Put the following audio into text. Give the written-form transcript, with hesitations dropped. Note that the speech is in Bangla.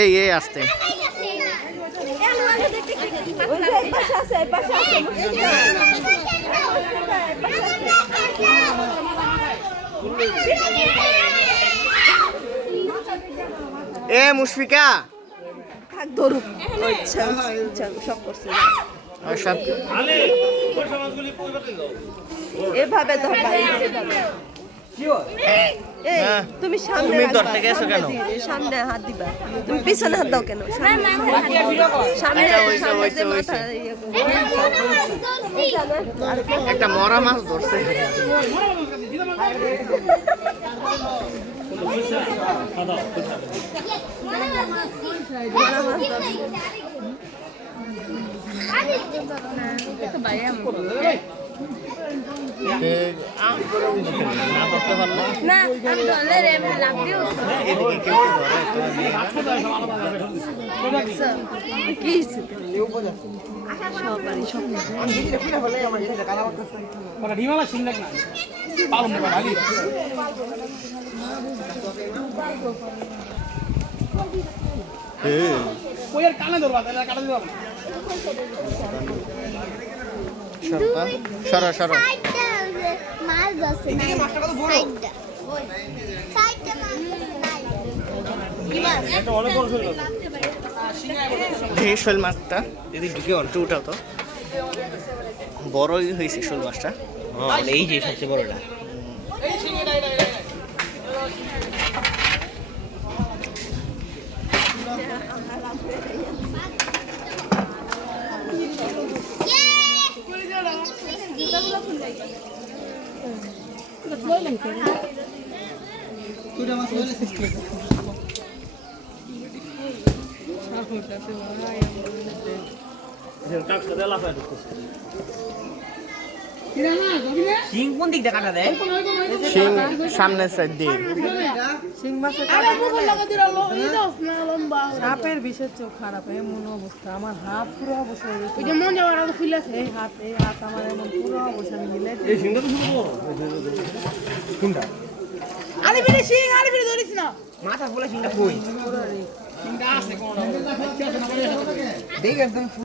এই আসতে এ মুশফিকা থাক ধরুক সব করছে এভাবে তুমি সামনে সামনে হাত দিবা তুমি পিছনে হাত দাও কেন সামনে একটা মরা মাছ ধরছে সরা সরা শোল মাছটা যদি ঢুকে অল্প উঠাও তো বড়ই হয়েছে শোল মাছটা এই যে সবচেয়ে বড়টা শিং কোন দিক দিয়ে কাটা দেয় শিং সামনের সাইড দিয়ে শিং মাছের সাপের বিষের চোখ খারাপ এমন অবস্থা আমার হাত পুরো অবস্থা এই হাত আমার এমন পুরো অবস্থা মিলে মাথা বলে শিংটা কই পুরো শিংটা আছে কোন